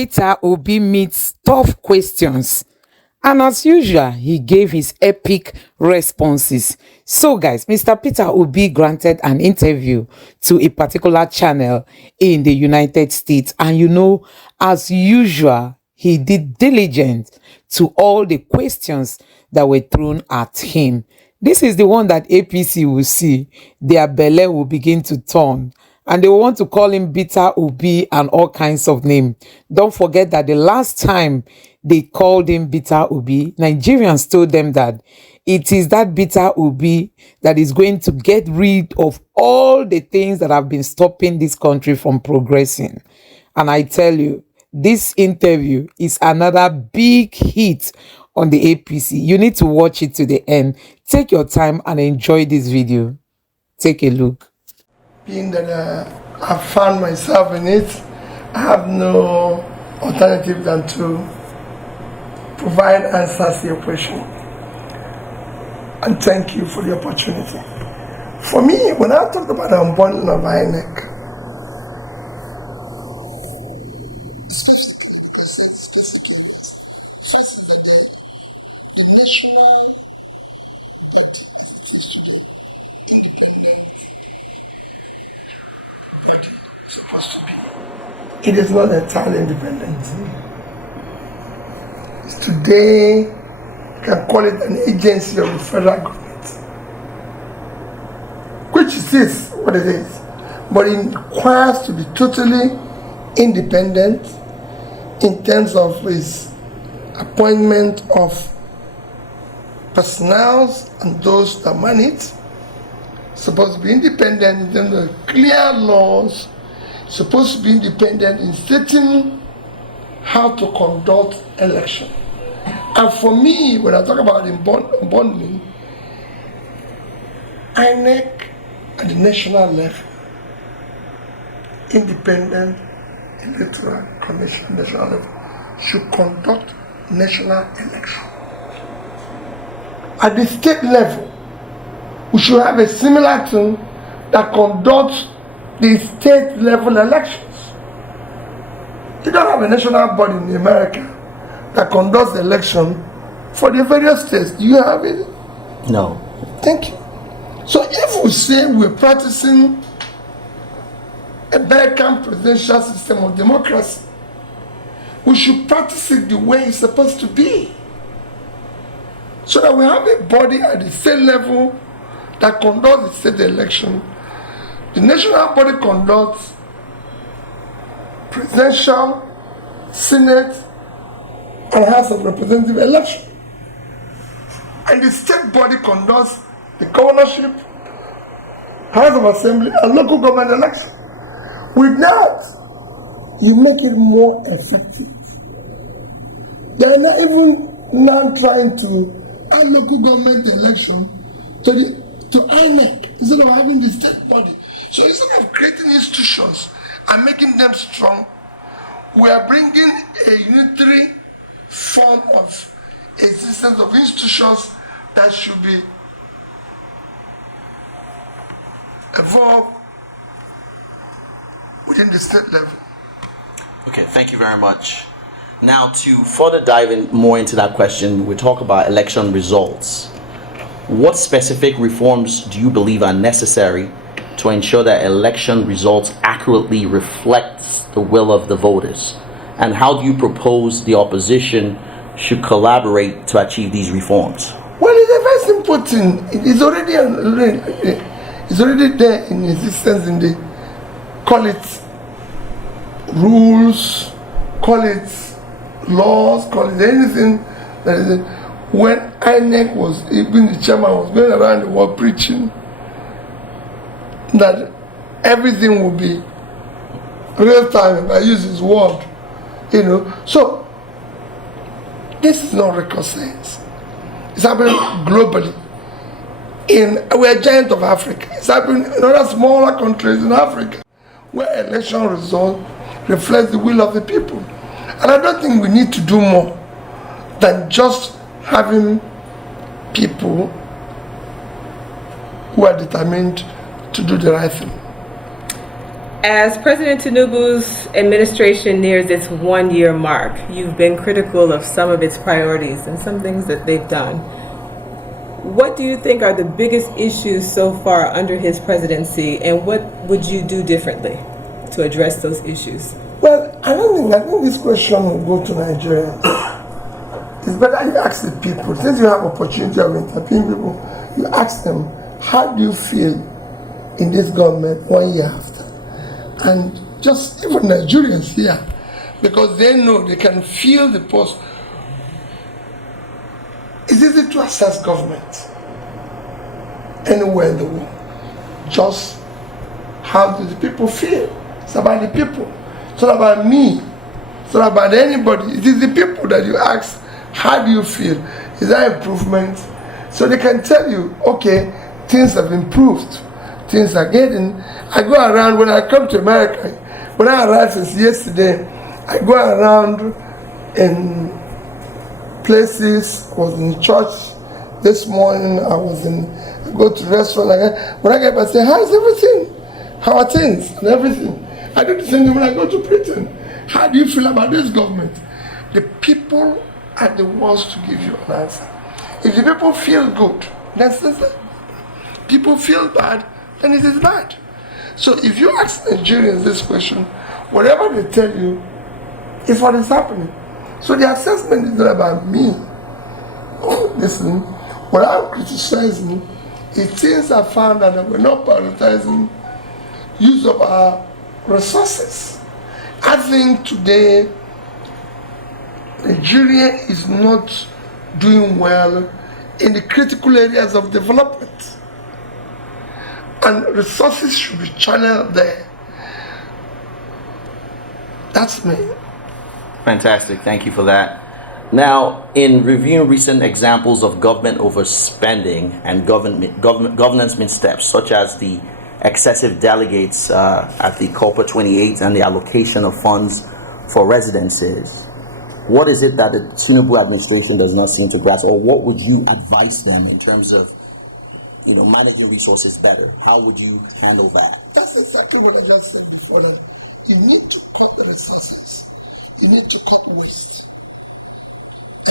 Peter Obi meets tough questions. And as usual, he gave his epic responses. So, guys, Mr. Peter Obi granted an interview to a particular channel in the United States. And as usual, he did diligence to all the questions that were thrown at him. This is the one that APC will see. Their belly will begin to turn. And they want to call him Peter Obi and all kinds of names. Don't forget that the last time they called him Peter Obi, Nigerians told them that it is that Peter Obi that is going to get rid of all the things that have been stopping this country from progressing. And I tell you, this interview is another big hit on the APC. You need to watch it to the end. Take your time and enjoy this video. Take a look. Being that I found myself in it, I have no alternative than to provide answers to your question. And thank you for the opportunity. For me, when I talked about the unbundling of INEC, the national body is supposed to be. It is not entirely independent. Today, you can call it an agency of the federal government, which is what it is. But it requires to be totally independent in terms of its appointment of personnel and those that man it. Supposed to be independent in terms of clear laws, supposed to be independent in stating how to conduct election. And for me, when I talk about unbundling, INEC at the national level, independent electoral commission national level, should conduct national election. At the state level, we should have a similar thing that conducts the state level elections. You don't have a national body in America that conducts the election for the various states. Do you have it? No. Thank you. So if we say we're practicing a American presidential system of democracy, we should practice it the way it's supposed to be. So that we have a body at the state level that conducts the state election. The national body conducts presidential, Senate, and House of Representative election. And the state body conducts the governorship, House of Assembly, and local government election. With that, you make it more effective. They are not even now trying to add local government election to INEC instead of having the state body. So instead of creating institutions and making them strong, we are bringing a unitary form of existence of institutions that should be evolved within the state level. Okay, thank you very much. Now, to further dive in more into that question, we talk about election results. What specific reforms do you believe are necessary to ensure that election results accurately reflect the will of the voters? And how do you propose the opposition should collaborate to achieve these reforms? Well, it's a very simple thing. It's already there in existence in the, call it rules, call it laws, call it anything that is. When INEC was, even the chairman was going around the world preaching that everything will be real time, if I use his word, So, this is not record science. It's happening globally. We're a giant of Africa. It's happening in other smaller countries in Africa, where election result reflects the will of the people. And I don't think we need to do more than just having people who are determined to do the right thing. As President Tinubu's administration nears its 1 year mark, you've been critical of some of its priorities and some things that they've done. What do you think are the biggest issues so far under his presidency, and what would you do differently to address those issues? Well, I think this question will go to Nigerians. It's better you ask the people. Since you have opportunity of interviewing people, you ask them, how do you feel in this government 1 year after? And just even Nigerians here, because they know they can feel the pulse. It's easy to assess government anywhere in the world. Just how do the people feel? It's about the people. It's not about me. It's not about anybody. It is the people that you ask, how do you feel? Is there improvement? So they can tell you, okay, things have improved. Things are getting. I go around when I come to America. When I arrived since yesterday, I go around in places. I was in church this morning. I go to restaurant. When I get back, I say, how's everything? How are things and everything? I do the same thing when I go to Britain. How do you feel about this government? The people are the ones to give you an answer. If the people feel good, that's it. People feel bad, then it is bad. So if you ask Nigerians this question, whatever they tell you is what is happening. So the assessment is not about me. Listen, what I'm criticizing is things I found that we're not prioritizing use of our resources. I think today Nigeria is not doing well in the critical areas of development, and resources should be channeled there. That's me. Fantastic. Thank you for that. Now, in reviewing recent examples of government overspending and governance missteps, such as the excessive delegates at the Corporate 28 and the allocation of funds for residences, what is it that the Tinubu administration does not seem to grasp, or what would you advise them in terms of, managing resources better? How would you handle that? That's exactly what I just said before. You need to cut the resources. You need to cut waste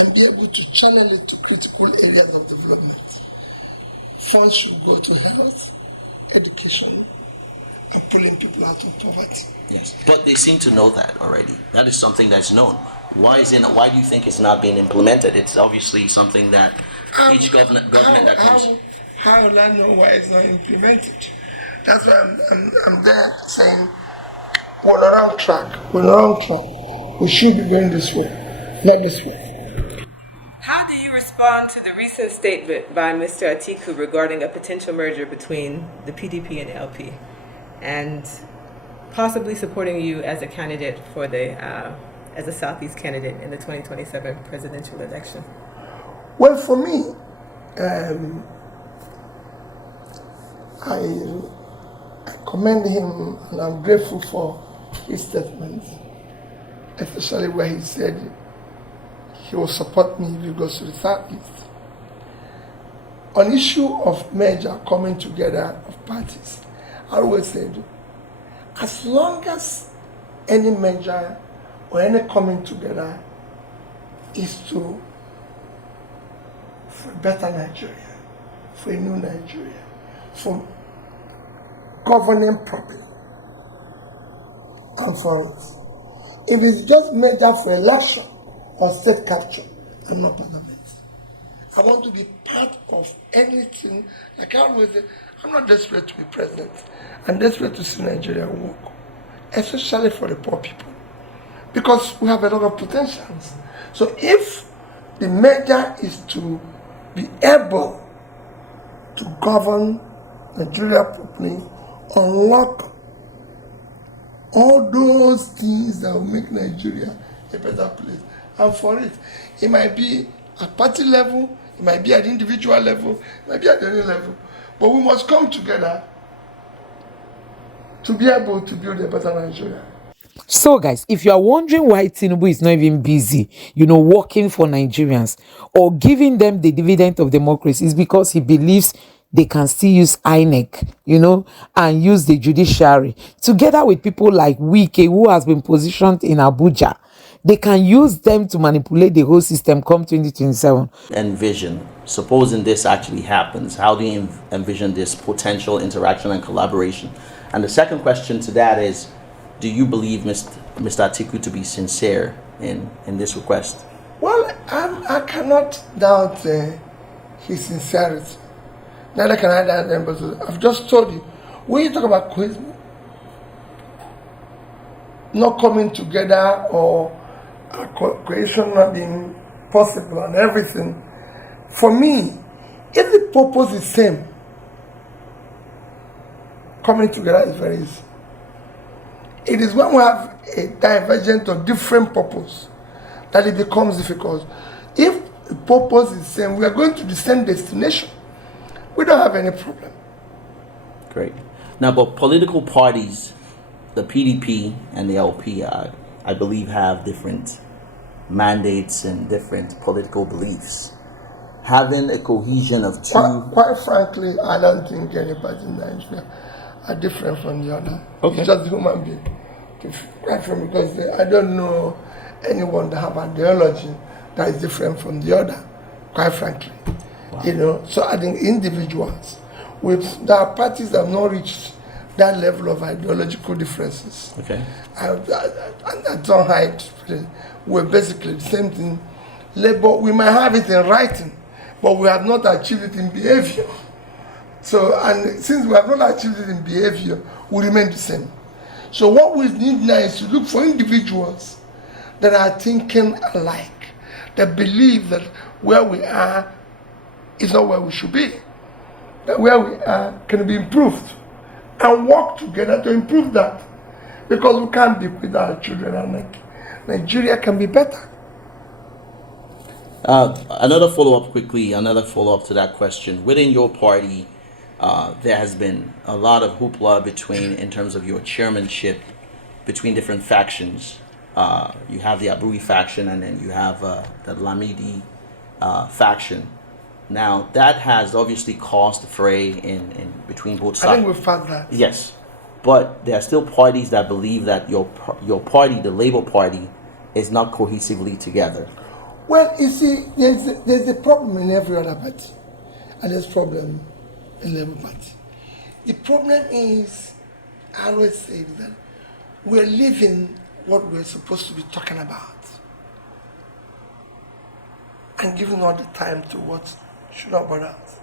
and be able to channel it to critical areas of development. Funds should go to health, education, and pulling people out of poverty. Yes, but they seem to know that already. That is something that's known. Why do you think it's not being implemented? It's obviously something that each government that comes. How will I know why it's not implemented? That's why I'm there saying we're on the wrong track. We're on the wrong track. We should be going this way, not this way. How do you respond to the recent statement by Mr. Atiku regarding a potential merger between the PDP and LP, and possibly supporting you as a candidate for as a Southeast candidate in the 2027 presidential election? Well, for me, I commend him and I'm grateful for his statement, especially where he said he will support me if he goes to the Southeast. On issue of merger, coming together of parties, I always said, as long as any merger or any coming together is for a better Nigeria, for a new Nigeria, for governing properly and for us. If it's just merger for election or state capture, I'm not part of it. I want to be part of anything. Like I always say, I'm not desperate to be president. I'm desperate to see Nigeria work, especially for the poor people, because we have a lot of potentials. So if the merger is to be able to govern Nigeria properly, unlock all those things that will make Nigeria a better place, and for it, it might be at party level, it might be at individual level, it might be at any level, but we must come together to be able to build a better Nigeria. So, guys, if you are wondering why Tinubu is not even busy, working for Nigerians or giving them the dividend of democracy, it's because he believes they can still use INEC, and use the judiciary together with people like Wike, who has been positioned in Abuja. They can use them to manipulate the whole system come 2027. Envision, supposing this actually happens, how do you envision this potential interaction and collaboration? And the second question to that is, do you believe Mr. Atiku to be sincere in this request? Well, I cannot doubt his sincerity. Neither can I doubt them, but I've just told you, when you talk about cohesion, not coming together or cohesion not being possible and everything, for me, if the purpose is same, coming together is very easy. It is when we have a divergent or different purpose that it becomes difficult. If the purpose is same, we are going to the same destination, we don't have any problem. Great. Now, but political parties, the PDP and the LP, I believe, have different mandates and different political beliefs. Having a cohesion of two... Quite frankly, I don't think anybody in Nigeria are different from the other. Okay. It's just human being. Because I don't know anyone that have ideology that is different from the other, quite frankly. Wow. So I think individuals, there are parties that have not reached that level of ideological differences. Okay. I don't hide. We're basically the same thing. Labor, we might have it in writing, but we have not achieved it in behavior. So, and since we have not achieved it in behavior, we remain the same. So what we need now is to look for individuals that are thinking alike, that believe that where we are is not where we should be, that where we are can be improved, and work together to improve that. Because we can't be with our children, and Nigeria can be better. Another follow-up to that question. Within your party, there has been a lot of hoopla in terms of your chairmanship, between different factions. You have the Aburi faction, and then you have the Lamidi faction. Now, that has obviously caused a fray in between both sides. I think we found that. Yes, but there are still parties that believe that your party, the Labour Party, is not cohesively together. Well, you see, there's a problem in every other party, and there's a problem in the Labour Party. The problem is, I always say that we're living what we're supposed to be talking about, and giving all the time to what should not bother us.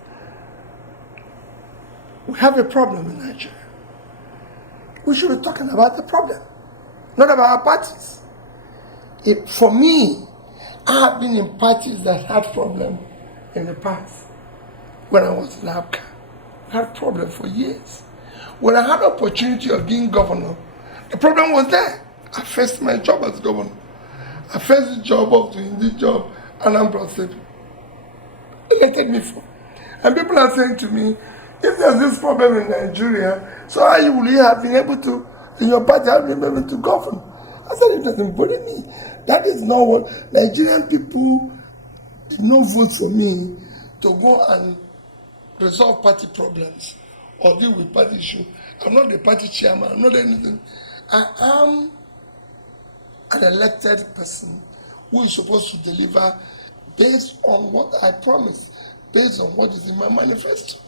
We have a problem in Nigeria. We should be talking about the problem, not about our parties. For me, I have been in parties that had problems in the past. When I was in APCA, I had problems for years. When I had the opportunity of being governor, the problem was there. I faced my job as governor. I faced the job of doing the job Anambra State elected me for. And people are saying to me, if there's this problem in Nigeria, so how will you have been able to, in your party, have been able to govern? I said, it doesn't bother me. That is not what Nigerian people did not vote for me to go and resolve party problems or deal with party issues. I'm not the party chairman, I'm not anything. I am an elected person who is supposed to deliver based on what I promised, based on what is in my manifesto.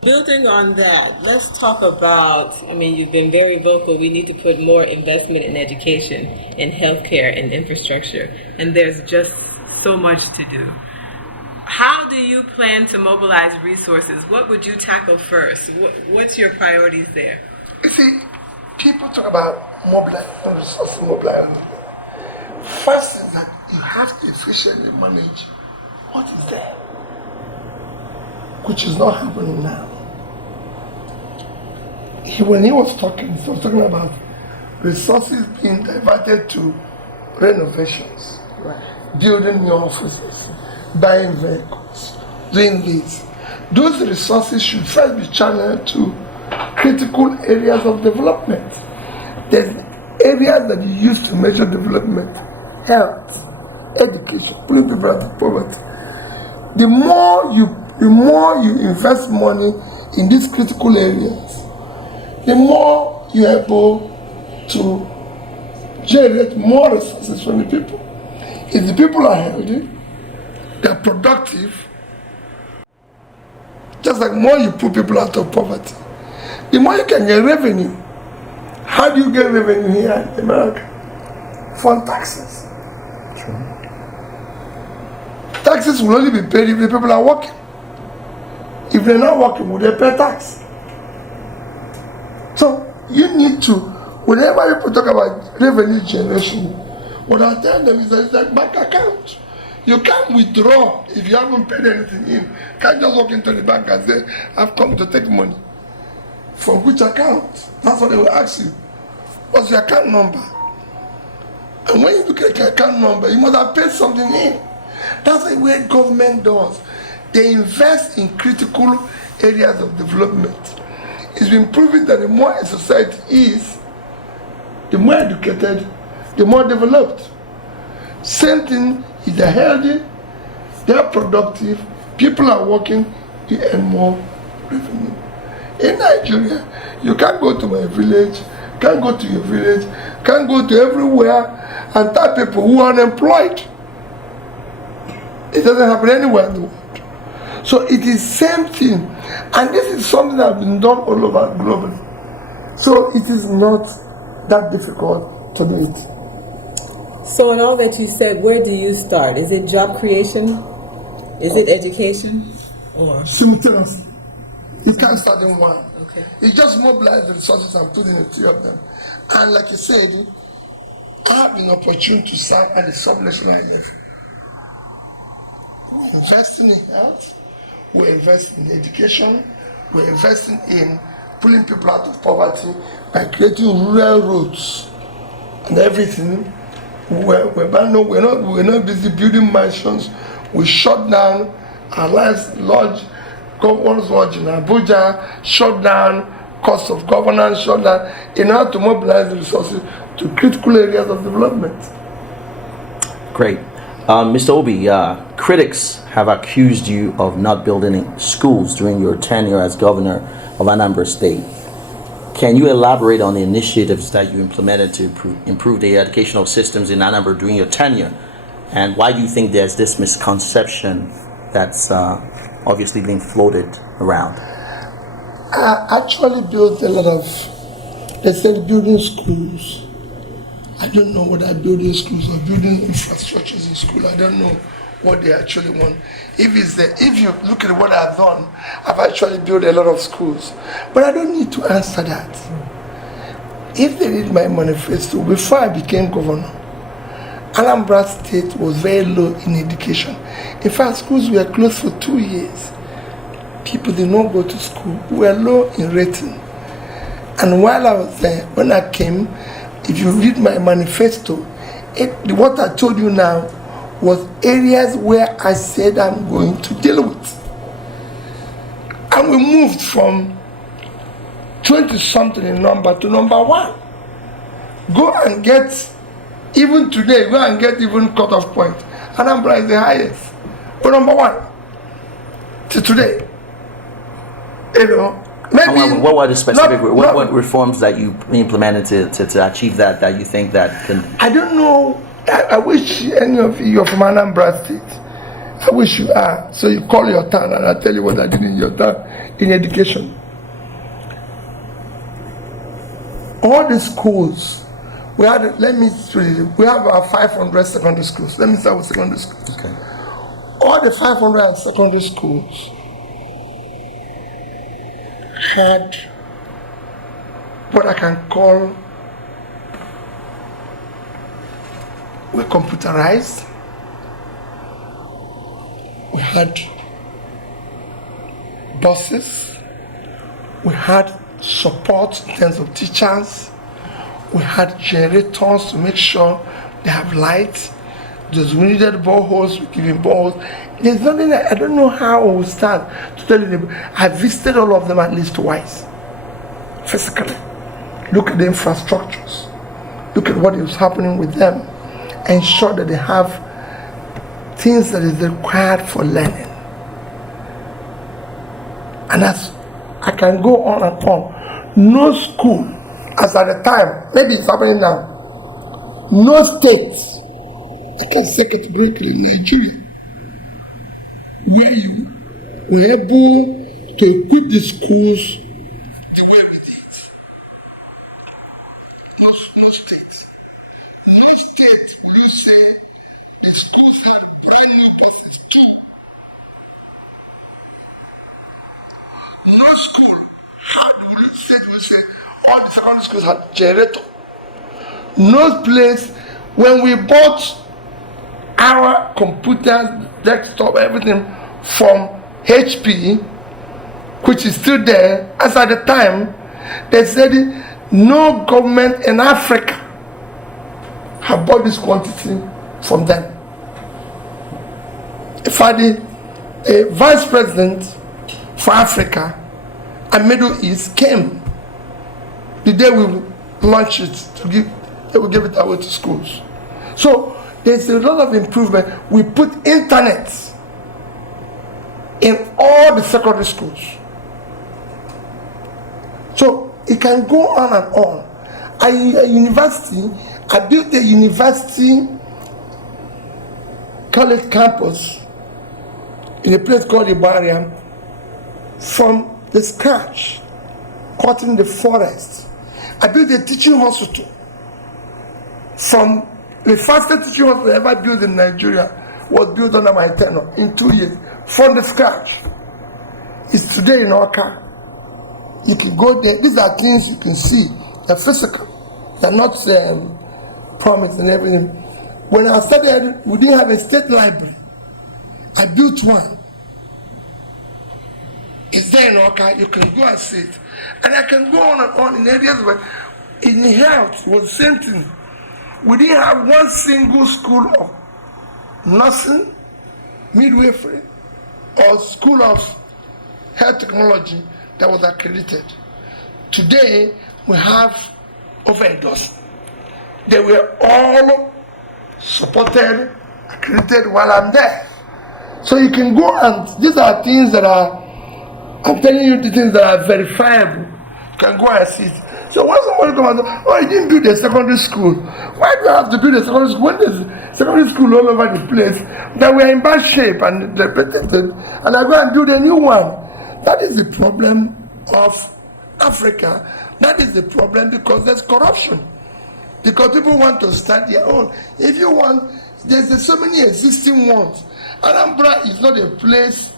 Building on that, let's talk about, you've been very vocal, we need to put more investment in education, in healthcare, and infrastructure, and there's just so much to do. How do you plan to mobilize resources? What would you tackle first? What's your priorities there? You see, people talk about mobilizing resources, mobilizing. First is that you have to efficiently manage what is there, which is not happening now. When he was talking about resources being diverted to renovations, right, building new offices, buying vehicles, doing this. Those resources should first be channeled to critical areas of development. There's areas that you use to measure development: health, education, putting people out of poverty. The more you the more you invest money in these critical areas, the more you're able to generate more resources from the people. If the people are healthy, they're productive, just like more you put people out of poverty, the more you can get revenue. How do you get revenue here in America? From taxes. True. Taxes will only be paid if the people are working. If they're not working, will they pay tax? So you need to, whenever people talk about revenue generation, what I tell them is that it's like bank account. You can't withdraw if you haven't paid anything in. You can't just walk into the bank and say, I've come to take money. From which account? That's what they will ask you. What's your account number? And when you look at your account number, you must have paid something in. That's the way government does. They invest in critical areas of development. It's been proven that the more a society is, the more educated, the more developed. Same thing, if they're healthy, they're productive, people are working, you earn more revenue. In Nigeria, you can't go to my village, can't go to your village, can't go to everywhere and tell people who are unemployed. It doesn't happen anywhere in the world. So it is same thing, and this is something that has been done all over globally. So it is not that difficult to do it. So in all that you said, where do you start? Is it job creation? Is it education? Or Simultaneously. You can't start in one. Okay. You just mobilize the resources and put in the three of them. And like you said, I have an opportunity to serve at the sub-national level. We're investing in health, we're investing in education, we're investing in pulling people out of poverty by creating rural roads and everything. We're not busy building mansions. We shut down our last lodge, governor's lodge in Abuja, shut down cost of governance, shut down in order to mobilize the resources to critical areas of development. Great. Mr. Obi, critics have accused you of not building schools during your tenure as governor of Anambra State. Can you elaborate on the initiatives that you implemented to improve the educational systems in Anambra during your tenure? And why do you think there's this misconception that's obviously being floated around? I actually built a lot of, they said building schools. I don't know whether building schools or building infrastructures in school. I don't know what they actually want. If you look at what I've done, I've actually built a lot of schools. But I don't need to answer that. If they read my manifesto, before I became governor, Anambra State was very low in education. In fact, schools were closed for 2 years. People did not go to school. We were low in rating. And while I was there, when I came, if you read my manifesto, what I told you now was areas where I said I'm going to deal with. And we moved from 20-something in number to number 1. Go and get, even today, go and get even cutoff point. Anambra is the highest, but number 1 to today. You know, maybe what were the specific what reforms that you implemented to achieve that you think that can? I don't know. I wish any of you are from Anambra State. I wish you are. So you call your town and I'll tell you what I did in your town in education. All the schools, we have about 500 secondary schools. Let me start with secondary schools. Okay. All the 500 secondary schools had what I can call, were computerized. We had buses. We had support in terms of teachers. We had generators to make sure they have light. Those who needed boreholes, we give them boreholes. There's nothing, I don't know how I will start to tell you. I visited all of them at least twice, physically. Look at the infrastructures. Look at what is happening with them. Ensure that they have things that is required for learning. And as I can go on and on, no school, as at the time, maybe it's happening now, no state, I can say categorically in Nigeria, where you were able to equip the schools the way we did. No state. No state will you say the schools have brand new buses too. No school, how do you say all the secondary schools had generator? No place, when we bought our computers, desktop, everything from HP, which is still there, as at the time, they said no government in Africa have bought this quantity from them. In fact, the vice president for Africa and Middle East came the day we launched it they will give it away to schools. So there's a lot of improvement. We put internet in all the secondary schools. So it can go on and on. A university, I built a university college campus in a place called Ibaria from the scratch, cutting the forest. I built a teaching hospital from the fastest teaching hospital ever built in Nigeria was built under my tenure in 2 years from the scratch. It's today in Oka. You can go there. These are things you can see. They're physical. They're not promised and everything. When I started, we didn't have a state library. I built one. It's there in Oka. You can go and see it. And I can go on and on in areas where in health was the same thing. We didn't have one single school of nursing, midwifery, or school of health technology that was accredited. Today, we have over a dozen. They were all supported, accredited while I'm there. So you can go and, these are things that are, I'm telling you the things that are verifiable. You can go and see it. So when somebody comes and says, oh, you didn't build a secondary school. Why do you have to build a secondary school when there's secondary school all over the place that we are in bad shape and repeated, and I go and build a new one? That is the problem of Africa. That is the problem because there's corruption. Because people want to start their own. If you want, there's so many existing ones. Anambra is not a place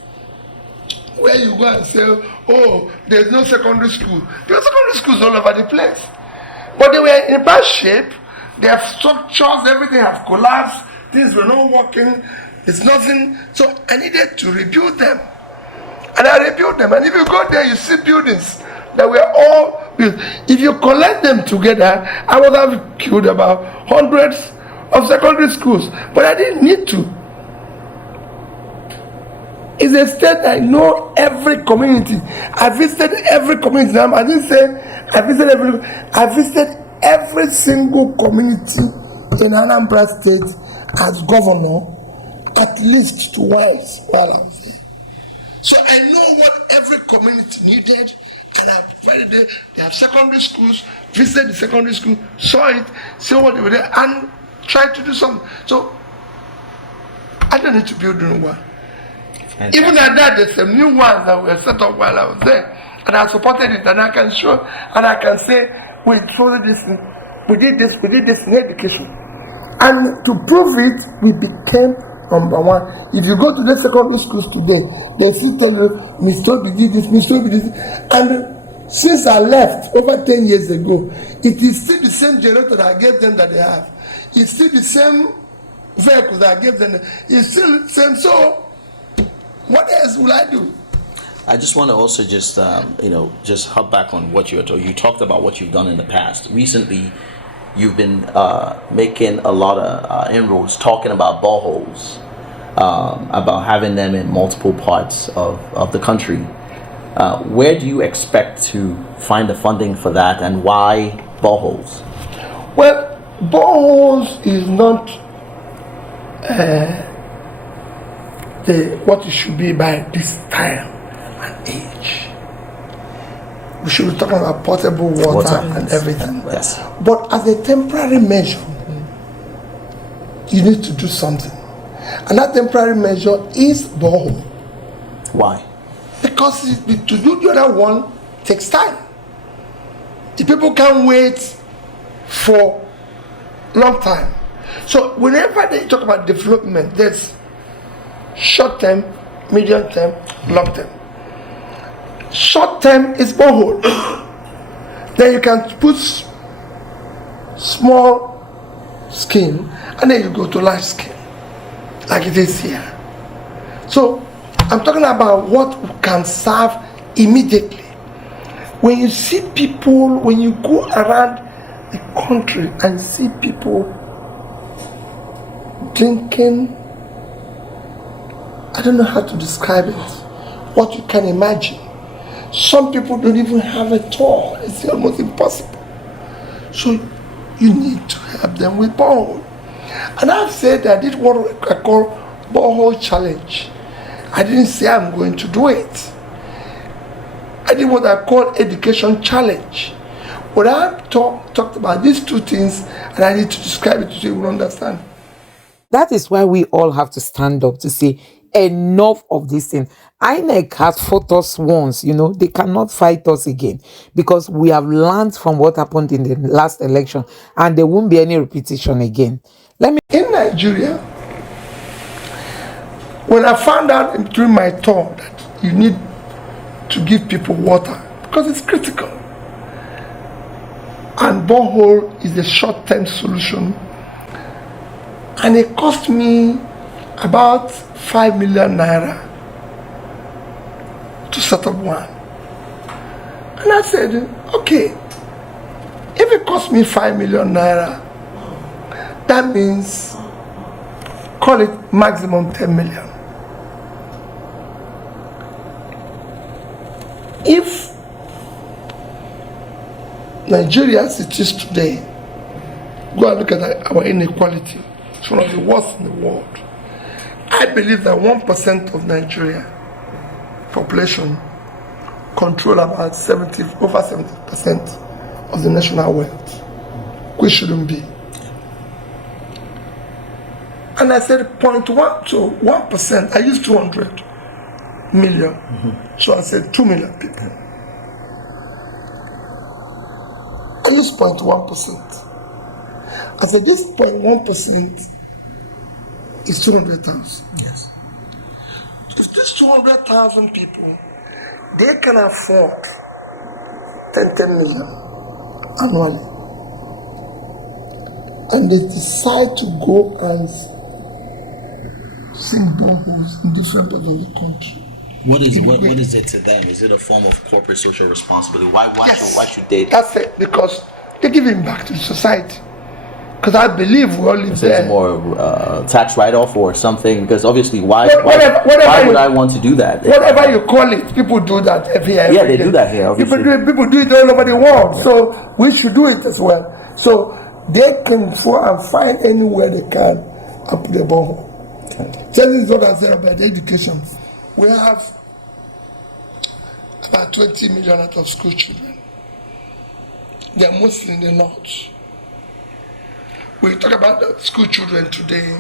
where you go and say, oh, there's no secondary school. There are secondary schools all over the place. But they were in bad shape. Their structures, everything have collapsed. Things were not working. There's nothing. So I needed to rebuild them. And I rebuilt them. And if you go there, you see buildings that were all built. If you collect them together, I would have killed about hundreds of secondary schools. But I didn't need to. It's a state I know every community. I visited every community. I didn't say I visited every. I visited every single community in Anambra State as governor at least twice while I was there. So I know what every community needed, and I've read it. They have secondary schools. Visited the secondary school, saw it, saw what they were there, and tried to do something. So I don't need to build a new one. Even at that, there's some new ones that were set up while I was there, and I supported it, and I can show, and I can say, we did this in education, and to prove it, we became number one. If you go to the secondary schools today, they still tell you, Mr. Obi did this, Mr. Obi did this, and since I left over 10 years ago, it is still the same generator that I gave them that they have. It's still the same vehicle that I gave them. It's still the same. So what else will I do? I just want to also just just hop back on what you talked about what you've done in the past. Recently, you've been making a lot of inroads talking about boreholes, about having them in multiple parts of the country. Where do you expect to find the funding for that, and why boreholes? Well, boreholes is not what it should be by this time. and age. We should be talking about potable water and everything. Yes. But as a temporary measure, you need to do something. And that temporary measure is borehole. Why? Because to do the other one takes time. The people can't wait for a long time. So whenever they talk about development, there's short term, medium term, long term. Short term is borehole. Then you can put small scheme and then you go to large scale, like it is here. So I'm talking about what can serve immediately. When you see people, when you go around the country and see people drinking, I don't know how to describe it, what you can imagine. Some people don't even have a toilet. It's almost impossible. So you need to help them with borehole. And I've said I did what I call borehole challenge. I didn't say I'm going to do it. I did what I call education challenge. When I talked about these two things, and I need to describe it so you will understand. That is why we all have to stand up to say enough of this thing. INEC has fought us once, they cannot fight us again because we have learned from what happened in the last election and there won't be any repetition again. In Nigeria, when I found out during my tour that you need to give people water because it's critical, and borehole is a short-term solution, and it cost me about 5 million naira to set up one. And I said, okay, if it cost me 5 million naira, that means call it maximum 10 million. If Nigeria as it is today, go and look at our inequality, it's one of the worst in the world. I believe that 1% of Nigeria population control about over 70% of the national wealth, which shouldn't be. And I said 0.1 to 1%. I used 200 million. So I said 2 million people. I used 0.1%. I said this 0.1% is 200,000. Yes. If these 200,000 people, they can afford 10 million annually, and they decide to go and sing boreholes in different parts of the country. What is it to them? Is it a form of corporate social responsibility? Why should they? That's it, because they're giving back to the society. Because I believe we all live Is there. it more tax write-off or something? Because obviously, why would I want to do that? Whatever you call it, people do that every year. Yeah, they do that here, obviously. People do it all over the world. Yeah. So we should do it as well. So they can go and find anywhere they can and put the borehole. Okay. Tell me what I said about education. We have about 20 million out of school children. They are mostly in the north. We talk about the school children today.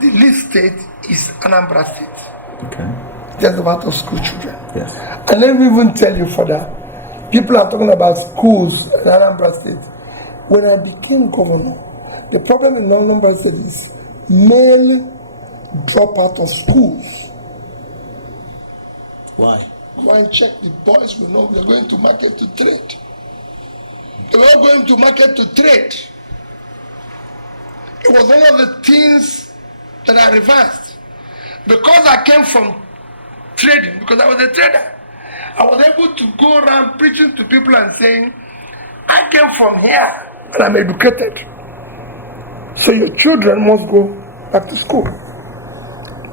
The least state is Anambra State. Okay. There's a lot of school children. Yes. And let me even tell you further. People are talking about schools in Anambra State. When I became governor, the problem in Anambra State is male drop out of schools. Why? Why check the boys we know they're going to market to trade. They were going to market to trade. It was one of the things that I reversed. Because I came from trading, because I was a trader, I was able to go around preaching to people and saying, I came from here and I'm educated. So your children must go back to school.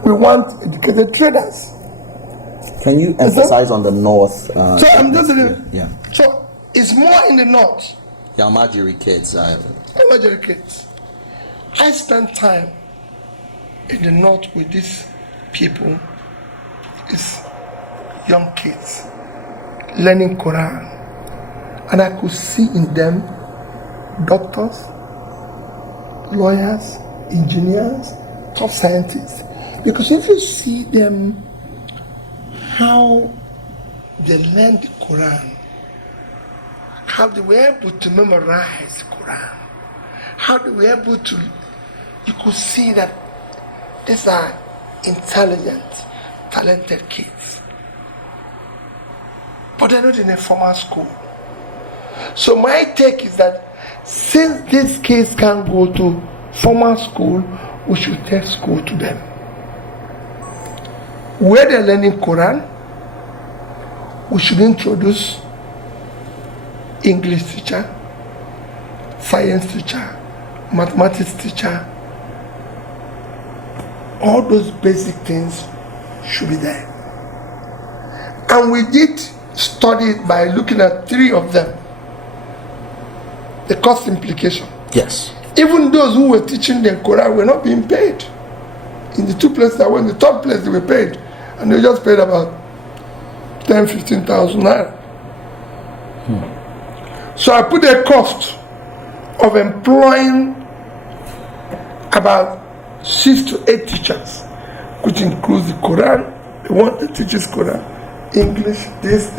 We want educated traders. Can you emphasize on the north? So I'm just saying, yeah. So it's more in the north. Yalmajiri kids. Yalmajiri kids. I spent time in the north with these people is young kids learning Quran. And I could see in them doctors, lawyers, engineers, top scientists. Because if you see them, how they learn the Quran, how they were able to memorize the Quran, how they were able to, you could see that these are intelligent, talented kids. But they're not in a formal school. So my take is that since these kids can't go to formal school, we should take school to them. Where they're learning Quran, we should introduce English teacher, science teacher, mathematics teacher. All those basic things should be there. And we did study it by looking at 3 of them. The cost implication. Yes. Even those who were teaching the Quran were not being paid. In the 2 places I went, the third place they were paid. And they just paid about 10,000-15,000 naira. So I put a cost of employing about 6 to 8 teachers, which includes the Quran, the one that teaches Quran, English, this,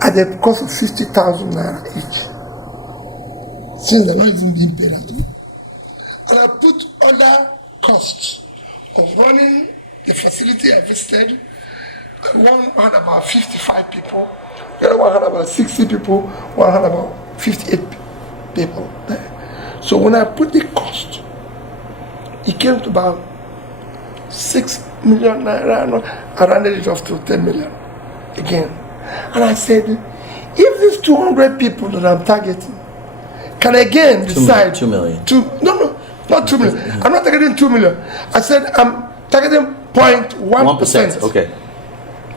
at the cost of 50,000 naira each. Since they're not even being paid at all. And I put other costs of running the facility I visited. One had about 55 people, the other one had about 60 people, one had about 58 people there. So when I put the cost, it came to about 6 million naira. I rounded it off to 10 million again. And I said, if these 200 people that I'm targeting can again decide 2 million. Not 2 million. I'm not targeting 2 million. I said I'm targeting 0.1%. Okay.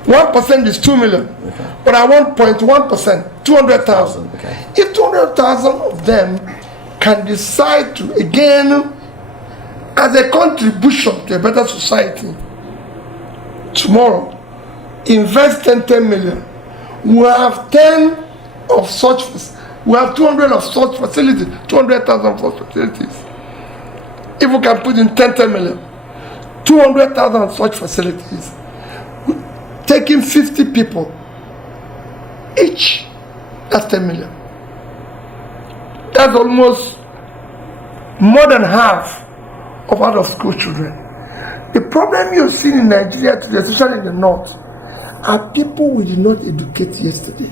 1% is 2 million. Okay. But I want 0.1%, 200,000. Okay. If 200,000 of them can decide to again, as a contribution to a better society, tomorrow, invest 10 million, we have 10 of such, we have 200 of such facilities, 200,000 of such facilities. If we can put in 10 million, 200,000 of such facilities, taking 50 people each, that's 10 million. That's almost more than half of out of school children. The problem you're seeing in Nigeria today, especially in the north, are people we did not educate yesterday,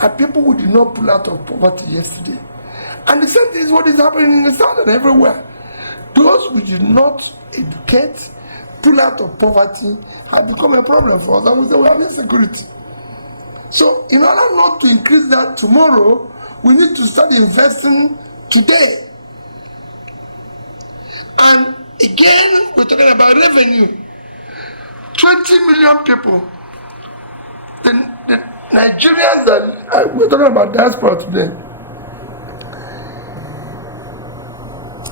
are people who did not pull out of poverty yesterday. And the same thing is what is happening in the south and everywhere. Those we did not educate, pull out of poverty, have become a problem for us, and we say we have insecurity. So in order not to increase that tomorrow, we need to start investing today. And again, we're talking about revenue. 20 million people. The Nigerians that we're talking about diaspora today.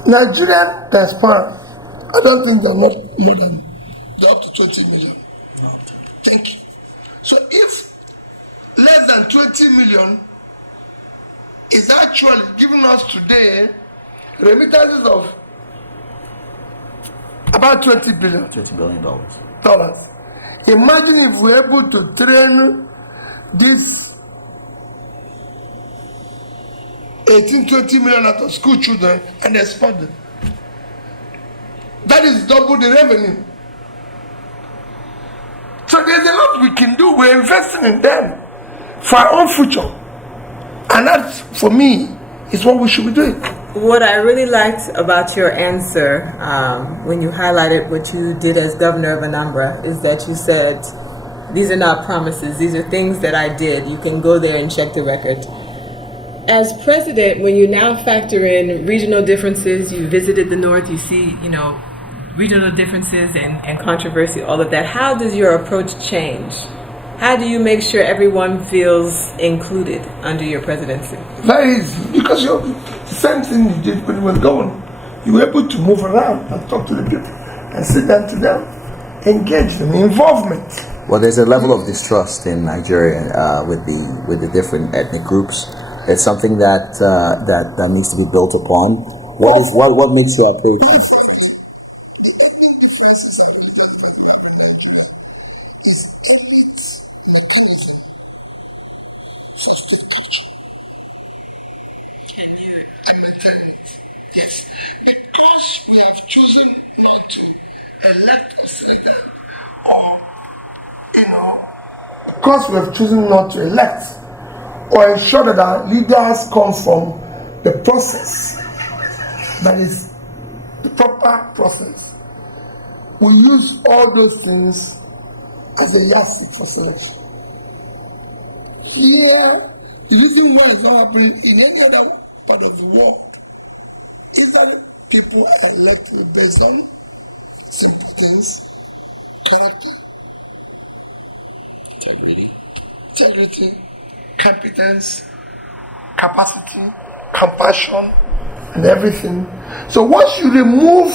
Nigerian diaspora, I don't think they're not more than, they're up to 20 million. Thank you. So if less than 20 million is actually giving us today remittances of about $20 billion. $20 billion. Imagine if we're able to train these 18-20 million out of school children and export them. That is double the revenue. So there's a lot we can do. We're investing in them for our own future. And that, for me, is what we should be doing. What I really liked about your answer when you highlighted what you did as governor of Anambra is that you said, these are not promises, these are things that I did. You can go there and check the record. As president, when you now factor in regional differences, you visited the North, you see, regional differences and controversy, all of that, how does your approach change? How do you make sure everyone feels included under your presidency? Very easy, because the same thing you did when you were governor. You were able to move around and talk to the people and sit down to them. engagement, involvement. Well, there's a level of distrust in Nigeria with the different ethnic groups. It's something that needs to be built upon. What makes your approach? Because we have chosen not to elect a senator, or because we have chosen not to elect or ensure that our leaders come from the process that is the proper process, we use all those things as a yardstick for selection. Here, the reason why it's not happening in any other part of the world is that people are elected based on simple things: character, integrity, competence, capacity, compassion, and everything. So once you remove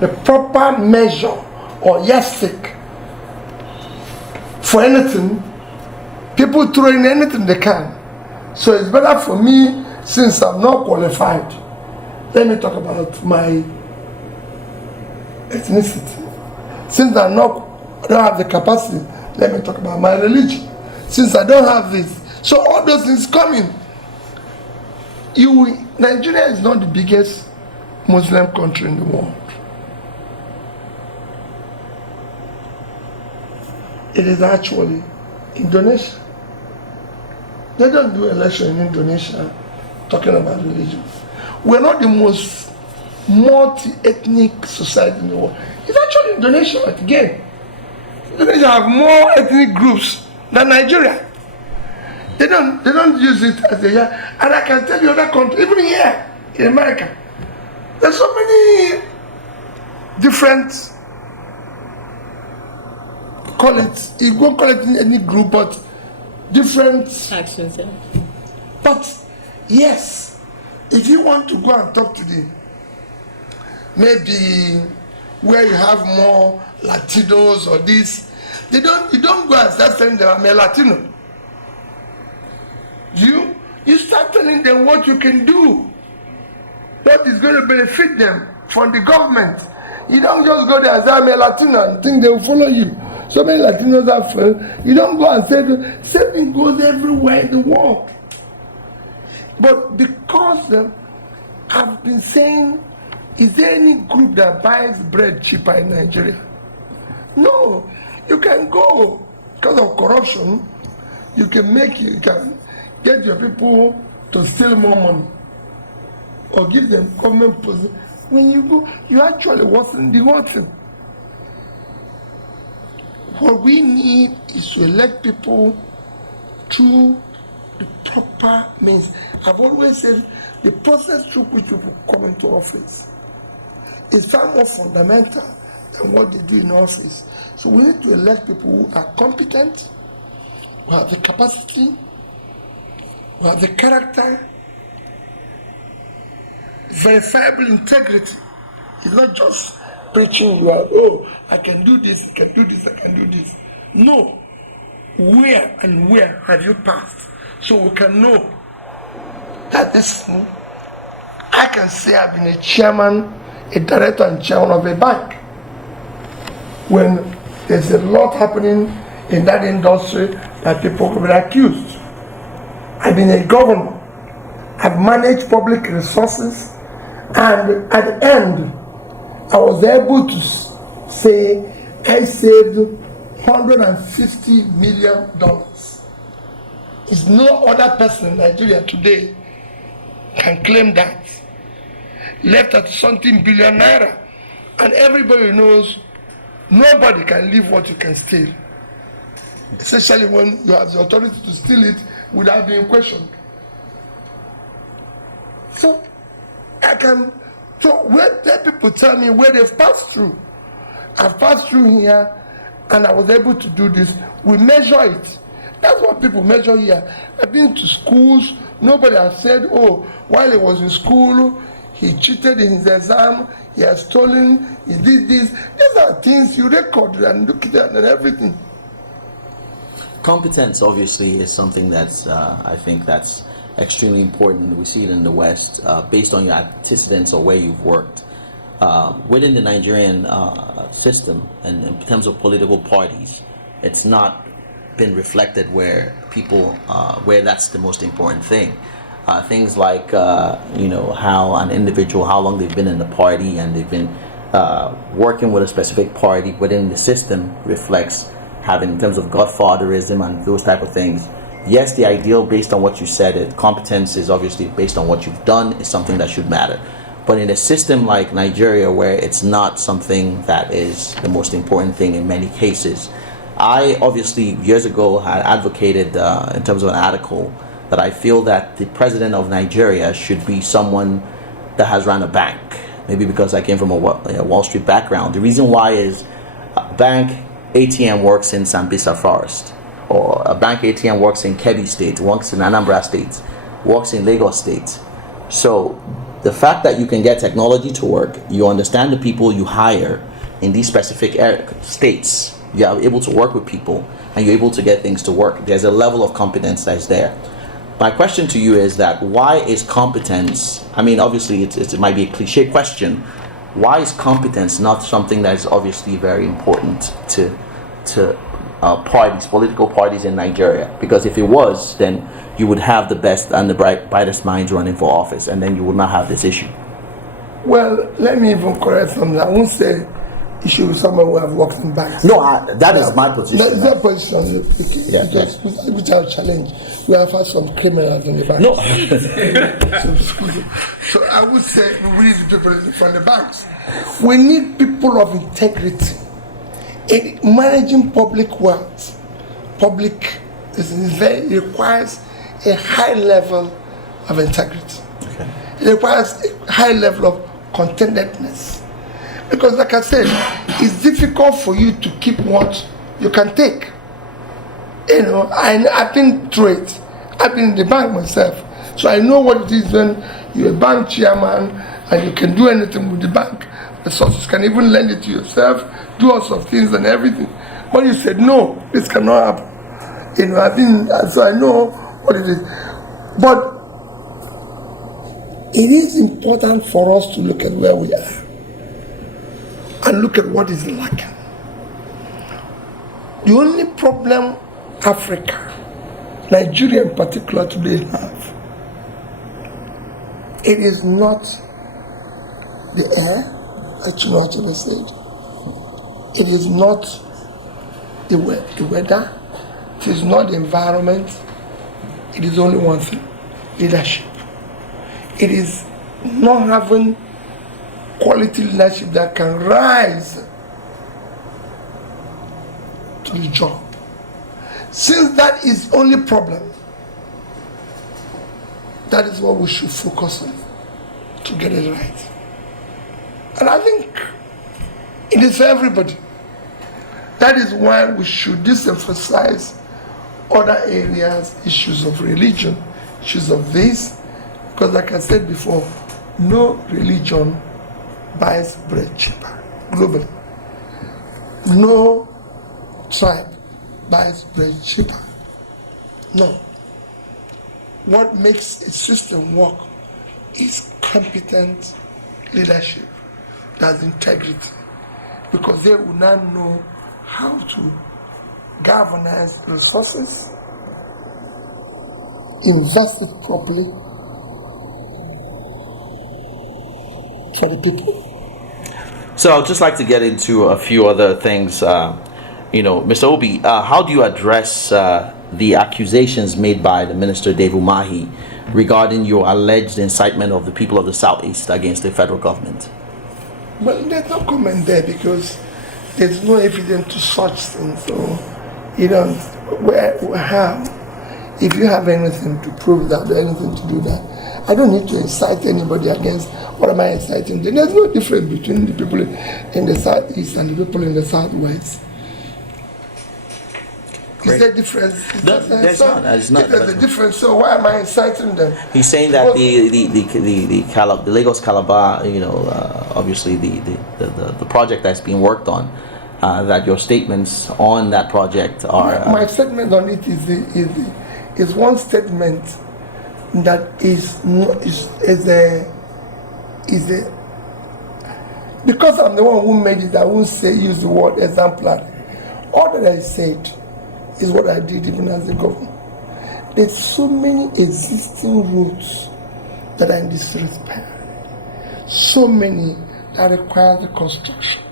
the proper measure or yardstick for anything, people throw in anything they can. So it's better for me, since I'm not qualified, let me talk about my ethnicity. Since I don't have the capacity, let me talk about my religion. Since I don't have this, so all those things coming. Nigeria is not the biggest Muslim country in the world. It is actually Indonesia. They don't do election in Indonesia talking about religion. We're not the most multi-ethnic society in the world. It's actually Indonesia, but again, Indonesia have more ethnic groups than Nigeria. They don't use it as a year. And I can tell you other countries, even here in America, there's so many different, call it, you won't call it any group, but different Actions, yeah. But yes, if you want to go and talk to them, maybe where you have more Latinos or this, you don't go and start telling them I'm a Latino. You start telling them what you can do, what is going to benefit them from the government. You don't just go there and say I'm a Latino and think they will follow you. So many Latinos have failed. You don't go and say same thing goes everywhere in the world. But because I've been saying, is there any group that buys bread cheaper in Nigeria? No. You can go because of corruption. You can get your people to steal more money or give them government position. When you go, you actually worsen the whole thing. What we need is to elect people through the proper means. I've always said the process through which people come into office is far more fundamental than what they do in office. So we need to elect people who are competent, who have the capacity, who have the character, verifiable integrity. It's not just preaching you are, oh, I can do this, I can do this, I can do this. No. Where have you passed? So we can know that this, I can say I've been a chairman, a director and chairman of a bank. When there's a lot happening in that industry that people can be accused. I've been a governor. I've managed public resources, and at the end, I was able to say I saved $150 million. It's no other person in Nigeria today can claim that. Left at something billion naira, and everybody knows nobody can leave what you can steal, especially when you have the authority to steal it without being questioned. So let people tell me where they've passed through. I've passed through here and I was able to do this. We measure it. That's what people measure here. I've been to schools. Nobody has said, oh, while he was in school, he cheated in his exam, he has stolen, he did this. These are things you record and look at and everything. Competence obviously is something that's I think that's extremely important. We see it in the West based on your antecedents or where you've worked. Within the Nigerian system and in terms of political parties, it's not been reflected where people where that's the most important thing. Things like how an individual, how long they've been in the party and they've been working with a specific party within the system reflects having in terms of godfatherism and those type of things. Yes, the ideal based on what you said, competence is obviously based on what you've done, is something that should matter. But in a system like Nigeria, where it's not something that is the most important thing in many cases, I obviously years ago had advocated in terms of an article that I feel that the president of Nigeria should be someone that has run a bank. Maybe because I came from a Wall Street background. The reason why is a bank ATM works in Sambisa Forest, or a bank ATM works in Kebbi State, works in Anambra State, works in Lagos State. So the fact that you can get technology to work, you understand the people you hire in these specific states, you are able to work with people and you're able to get things to work. There's a level of competence that's there. My question to you is that why is competence, I mean obviously it might be a cliche question, why is competence not something that is obviously very important to parties, political parties in Nigeria? Because if it was, then you would have the best and the brightest minds running for office, and then you would not have this issue. Well, let me even correct something. I won't say issue with someone who have worked in banks. No, that is my position. That's their position. Yeah. Which I'll challenge. We have had some criminals in the banks. No. So I would say we need people from the banks. We need people of integrity in managing public wealth. It requires a high level of integrity. Okay. It requires a high level of contentedness. Because like I said, it's difficult for you to keep what you can take. I've been through it. I've been in the bank myself. So I know what it is when you're a bank chairman and you can do anything with the bank. The sources can even lend it to yourself, do all sorts of things and everything. But you said, no, this cannot happen. So I know what it is. But it is important for us to look at where we are and look at what is lacking. The only problem Africa, Nigeria in particular today have, it is not the air, I should not have said. It is not the weather, it is not the environment, it is only one thing, leadership. It is not having quality leadership that can rise to the job. Since that is only problem, that is what we should focus on to get it right. And I think it is for everybody. That is why we should disemphasize other areas, issues of religion, issues of this, because like I said before, no religion buys bread cheaper globally. No tribe buys bread cheaper. No. What makes a system work is competent leadership, that's integrity, because they will not know how to galvanize resources, invest it properly for the people. So I'd just like to get into a few other things. Mr. Obi, how do you address the accusations made by the Minister Dave Umahi regarding your alleged incitement of the people of the Southeast against the federal government? Well, there's no comment there because there's no evidence to such things. So, how? If you have anything to prove that or anything to do that, I don't need to incite anybody against what am I inciting. There's no difference between the people in the Southeast and the people in the Southwest. Is there a difference? No, there's not. There's not. If there's a difference, so why am I inciting them? He's saying that the Lagos Calabar, obviously the project that's being worked on, that your statements on that project are. My statement on it is one statement that is a because I'm the one who made it. I won't use the word exemplary. All that I said is what I did even as a governor. There's so many existing roads that are in disrepair. So many that require the construction.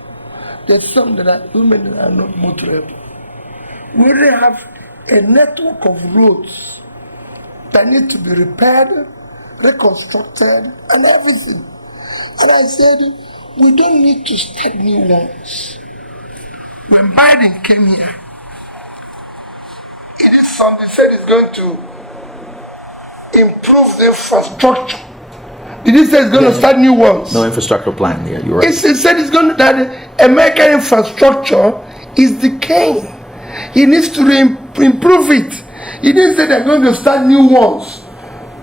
There's some that are human that are not motorable. We already have a network of roads that need to be repaired, reconstructed, and everything. And I said, we don't need to start new ones. When Biden came here, it is something said it's going to improve the infrastructure. Did he say it's going to start new ones? No infrastructure plan. Yeah, you're right. It said it's going to, that American infrastructure is decaying. He needs to improve it. He didn't say they're going to start new ones.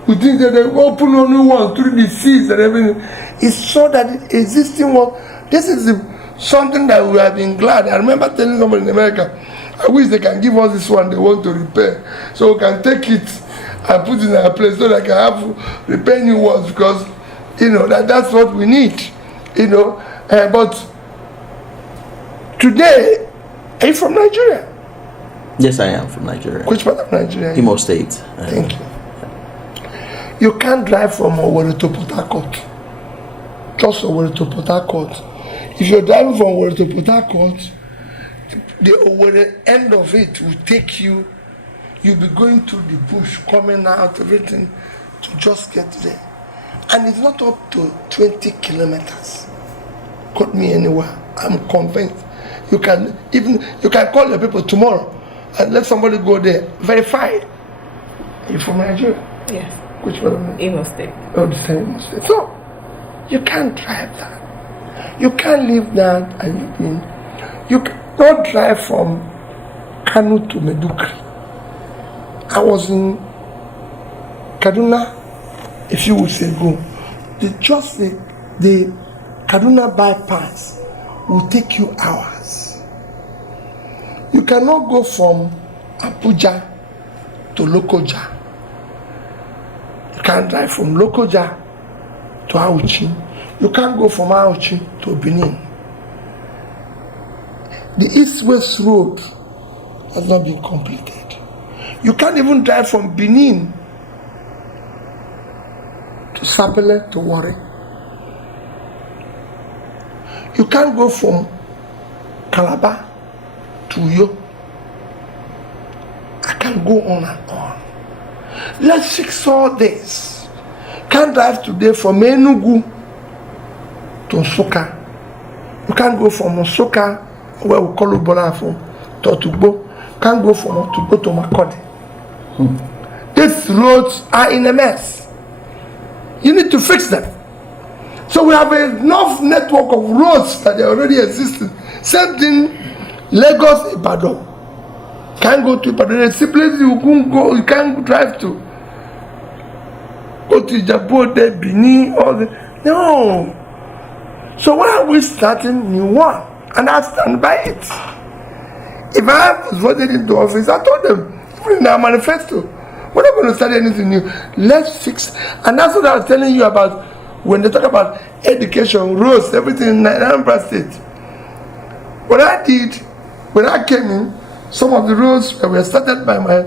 We think that they open new ones through the seas and everything. It's so that the existing one. This is something that we have been glad. I remember telling somebody in America, I wish they can give us this one they want to repair, so we can take it and put it in our place so that I can have repair new ones, because that's what we need. But today, are you from Nigeria? Yes, I am from Nigeria. Which part of Nigeria? Imo State. Thank you. You can't drive from Owerri to Port Harcourt. Just Owerri to Port Harcourt. If you're driving from Owerri to Port Harcourt, the Owerri end of it will take you. You'll be going through the bush, coming out, everything, to just get there. And it's not up to 20 kilometers. Quote me anywhere. I'm convinced. You can call your people tomorrow and let somebody go there, verify. You're from Nigeria? Yes. Which one? Imo State. Oh, the same Imo State. So, you can't drive that. You can't leave that and you cannot drive from Kano to Medugri. I was in Kaduna a few weeks ago. The Kaduna bypass will take you hours. You cannot go from Abuja to Lokoja. You can't drive from Lokoja to Auchi. You can't go from Auchi to Benin. The East-West Road has not been completed. You can't even drive from Benin to Sapele to Warri. You can't go from Calabar to Uyo. I can go on and on. Let's fix all this. Can't drive today from Enugu to Nsukka. You can't go from Nsukka, where we call Ubolafo, to Otugbo. Can't go from Otugbo to Makodi. These roads are in a mess. You need to fix them. So we have enough network of roads that are already existing. Same thing, Lagos, Ibadan. Can't go to Ibadan. There's places you can't drive to. Go to Ijabode, Benin, all the. No. So why are we starting new one? And I stand by it. If I was voted into office, I told them, even in our manifesto, we're not going to start anything new. Let's fix. And that's what I was telling you about when they talk about education, roads, everything in Anambra State. What I did, when I came in, some of the roads were started by my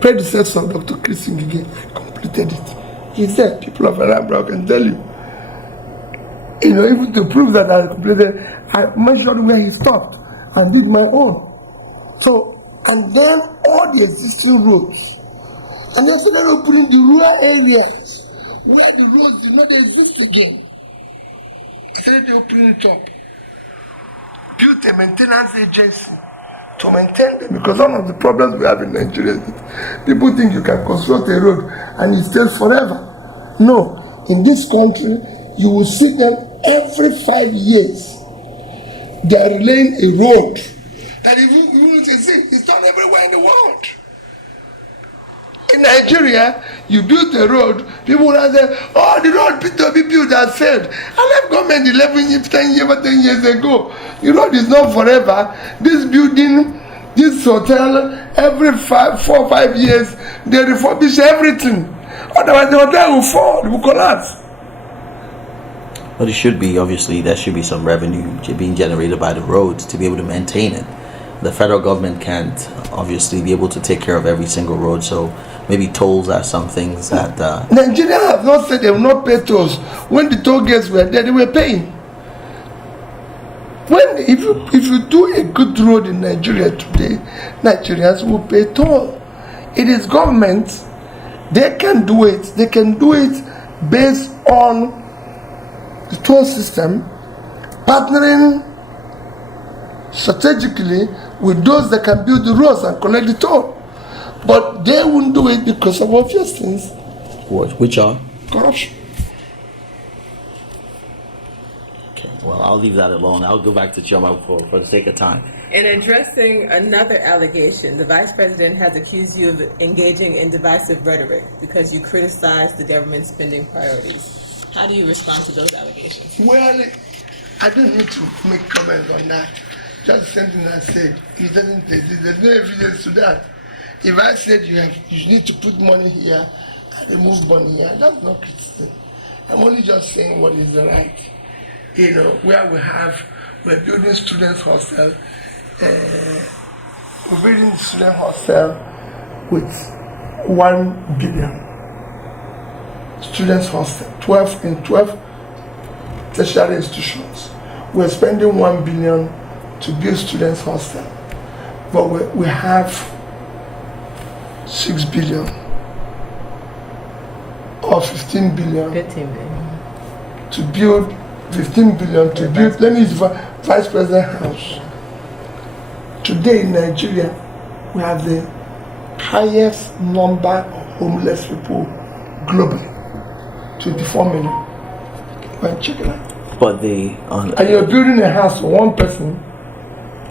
predecessor, Dr. Chris Ngige. I completed it. He said, people of Anambra can tell you. Even to prove that I completed, I measured where he stopped and did my own. So, and then all the existing roads. And then started opening the rural areas where the roads did not exist again. Started opening it up. Built a maintenance agency to maintain them, because one of the problems we have in Nigeria is people think you can construct a road and it stays forever. No, in this country, you will see them every 5 years. They are laying a road that even In Nigeria, you build a road, people will say, oh, the road P2B built has failed. I left government 11 years, 10 years ago. The road is not forever. This building, this hotel, every 4 or 5 years, they refurbish everything. Otherwise, the hotel will fall, it will collapse. But it should be, obviously, there should be some revenue being generated by the roads to be able to maintain it. The federal government can't obviously be able to take care of every single road, so maybe tolls are some things that Nigeria have not said they will not pay tolls. When the toll gates were there, they were paying. If you do a good road in Nigeria today, Nigerians will pay toll. It is government. They can do it. They can do it based on the toll system, partnering strategically with those that can build the roads and collect the toll. But they won't do it because of obvious things. which are. Corruption. Okay, well, I'll leave that alone. I'll go back to Choma for the sake of time. In addressing another allegation, the Vice President has accused you of engaging in divisive rhetoric because you criticize the government's spending priorities. How do you respond to those allegations? Well, I don't need to make comments on that. Just something I said. It doesn't exist. There's no evidence to that. If I said you need to put money here and remove money here, that's not criticism. I'm only just saying what is right. You know, where we're building students' hostel, we're building student hostel with 1 billion. Students' hostel, 12 in 12 tertiary institutions. We're spending 1 billion to build students' hostel, but we have 6 billion or 15 billion 15 billion. to build 15 billion to build. Let me use Vice President House. Today in Nigeria, we have the highest number of homeless people globally, 24 million. Go and check it out. But And you're building a house for one person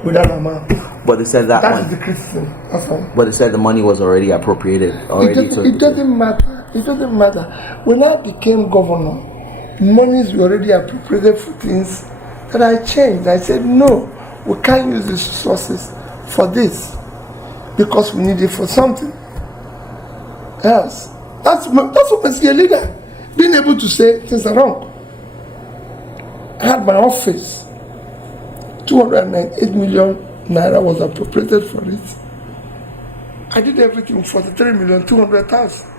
with that amount. but they said that That is one. the criticism. That's all. But they said the money was already appropriated It doesn't matter. It doesn't matter. When I became governor, monies were already appropriated for things that I changed. I said, no, we can't use these resources for this because we need it for something else. That's what makes you a leader. Being able to say things are wrong. I had my office. 298 million naira was appropriated for it. I did everything for the 3,200,000.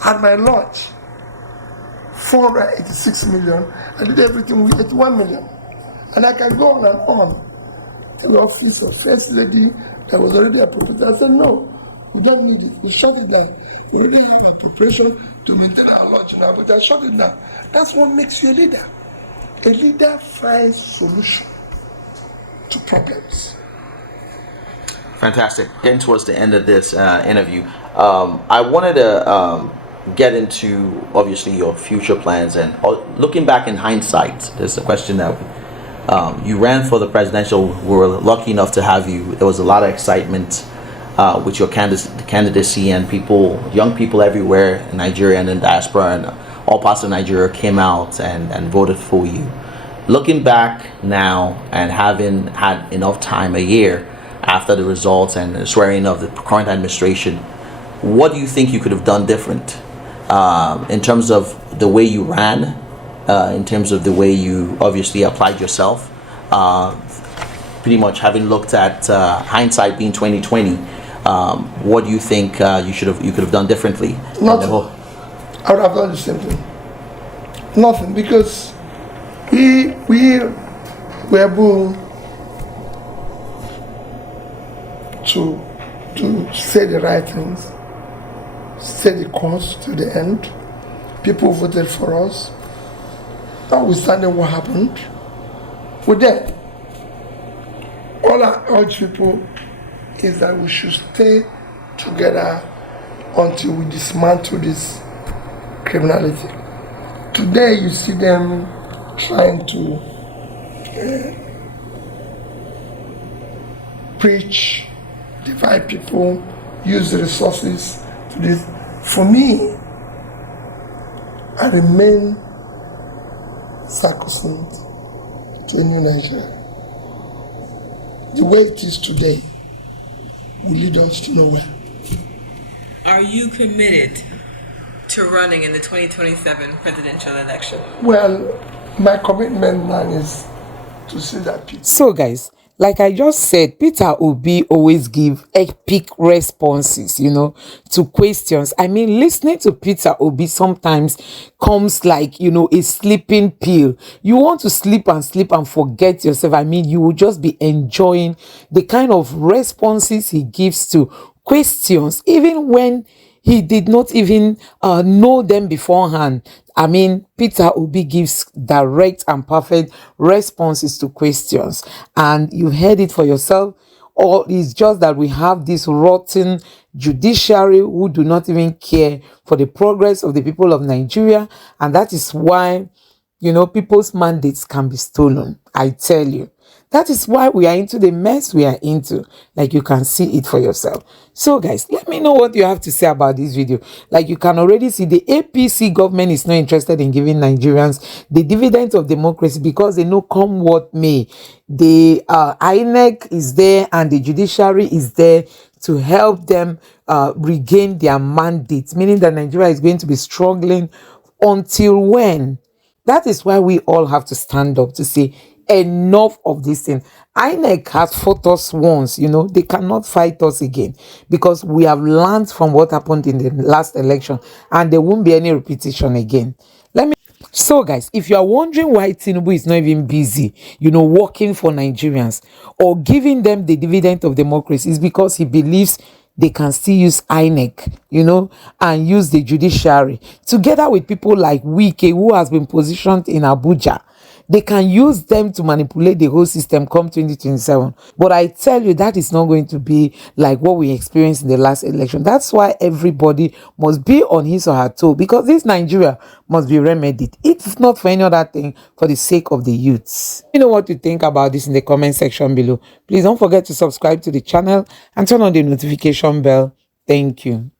I had my lodge. 486 million. I did everything with 81 million. And I can go on and on. The office of First Lady that was already appropriated. I said, no, we don't need it. We shut it down. We already had appropriation to maintain our lodge now, but I shut it down. That's what makes you a leader. A leader finds solution to problems. Fantastic. Getting towards the end of this interview, I wanted to get into obviously your future plans and looking back in hindsight. There's a question that you ran for the presidential. We were lucky enough to have you. There was a lot of excitement with your candidacy, and young people everywhere in Nigeria and in diaspora and all parts of Nigeria came out and voted for you. Looking back now and having had enough time, a year after the results and the swearing of the current administration, what do you think you could have done different in terms of the way you ran, in terms of the way you obviously applied yourself? Pretty much having looked at hindsight being 2020, what do you think you could have done differently? Nothing. I would have done the same thing. Nothing, because we were able to say the right things, stay the course to the end. People voted for us. Notwithstanding what happened, we're there. All I urge people is that we should stay together until we dismantle this criminality. Today you see them trying to preach, divide people, use the resources to this. For me, I remain sacrosanct to a new Nigeria. The way it is today will lead us to nowhere. Are you committed to running in the 2027 presidential election? Well, my commitment now is to see that people. So guys, like I just said, Peter Obi always give epic responses, to questions. I mean, listening to Peter Obi sometimes comes like, a sleeping pill. You want to sleep and forget yourself. I mean, you will just be enjoying the kind of responses he gives to questions, even when he did not even know them beforehand. I mean, Peter Obi gives direct and perfect responses to questions, and you heard it for yourself. Or it's just that we have this rotten judiciary who do not even care for the progress of the people of Nigeria, and that is why people's mandates can be stolen. I tell you. That is why we are into the mess we are into. Like, you can see it for yourself. So guys, let me know what you have to say about this video. Like, you can already see the APC government is not interested in giving Nigerians the dividends of democracy because they know come what may. The INEC is there and the judiciary is there to help them regain their mandates, meaning that Nigeria is going to be struggling until when? That is why we all have to stand up to say enough of this thing. INEC has fought us once, they cannot fight us again because we have learned from what happened in the last election and there won't be any repetition again. So guys, if you are wondering why Tinubu is not even busy, working for Nigerians or giving them the dividend of democracy, is because he believes they can still use INEC, and use the judiciary together with people like Wike, who has been positioned in Abuja. They can use them to manipulate the whole system come 2027. But I tell you, that is not going to be like what we experienced in the last election. That's why everybody must be on his or her toe, because this Nigeria must be remedied. It's not for any other thing, for the sake of the youths. You know what you think about this in the comment section below. Please don't forget to subscribe to the channel and turn on the notification bell. Thank you.